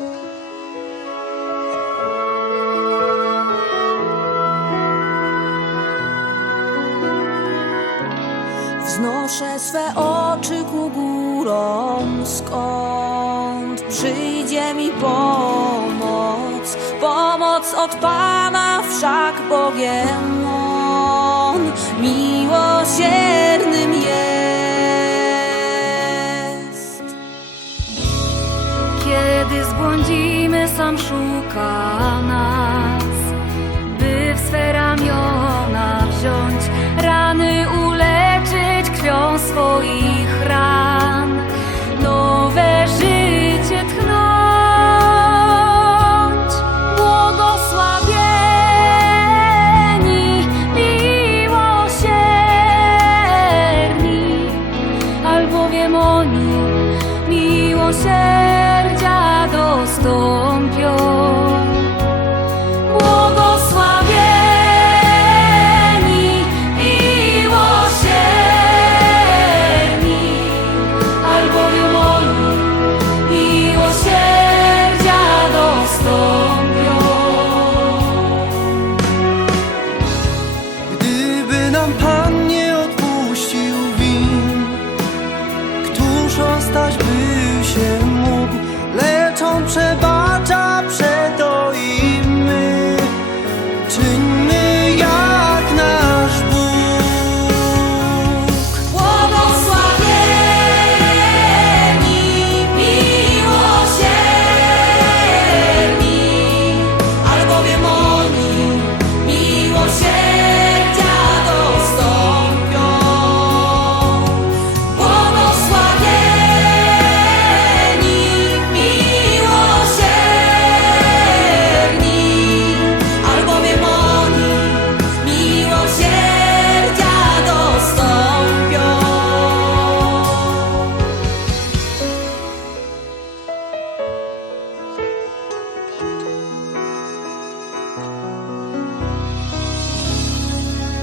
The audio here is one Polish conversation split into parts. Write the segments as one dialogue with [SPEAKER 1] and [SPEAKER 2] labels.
[SPEAKER 1] Wznoszę swe oczy ku górom, skąd przyjdzie mi pomoc. Pomoc od Pana wszak Bogiem On
[SPEAKER 2] miłosierdzie. Zbłądzimy, sam szuka nas, by w swe ramiona wziąć, rany uleczyć krwią swoich ran, nowe życie tchnąć. Błogosławieni, miłosierni, albowiem oni la
[SPEAKER 3] dos tompió.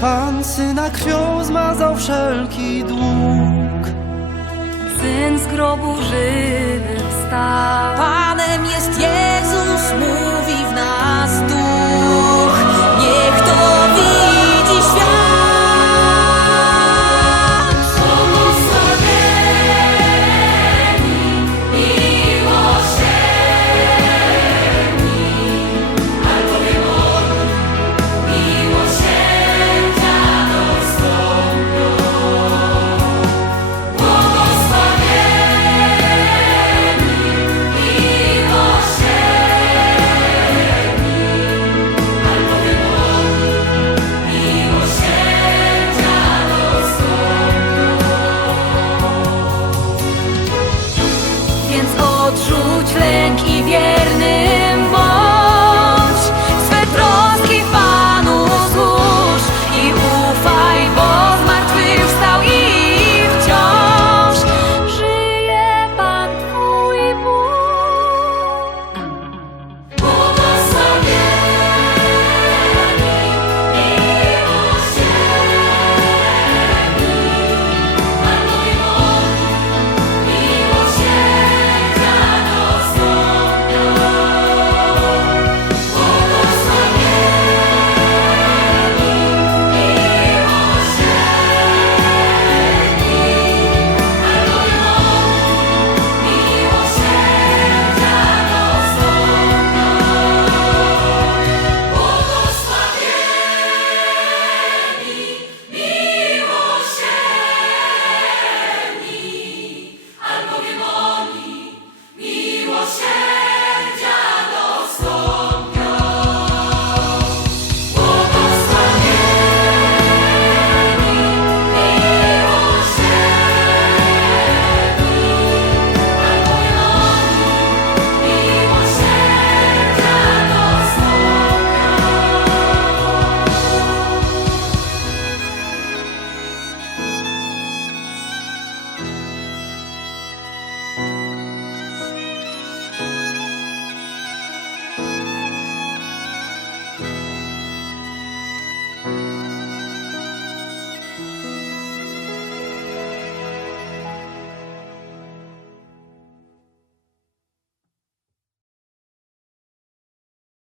[SPEAKER 3] Pan syna krwią zmazał wszelki dług.
[SPEAKER 2] Syn z grobu żywy wstał.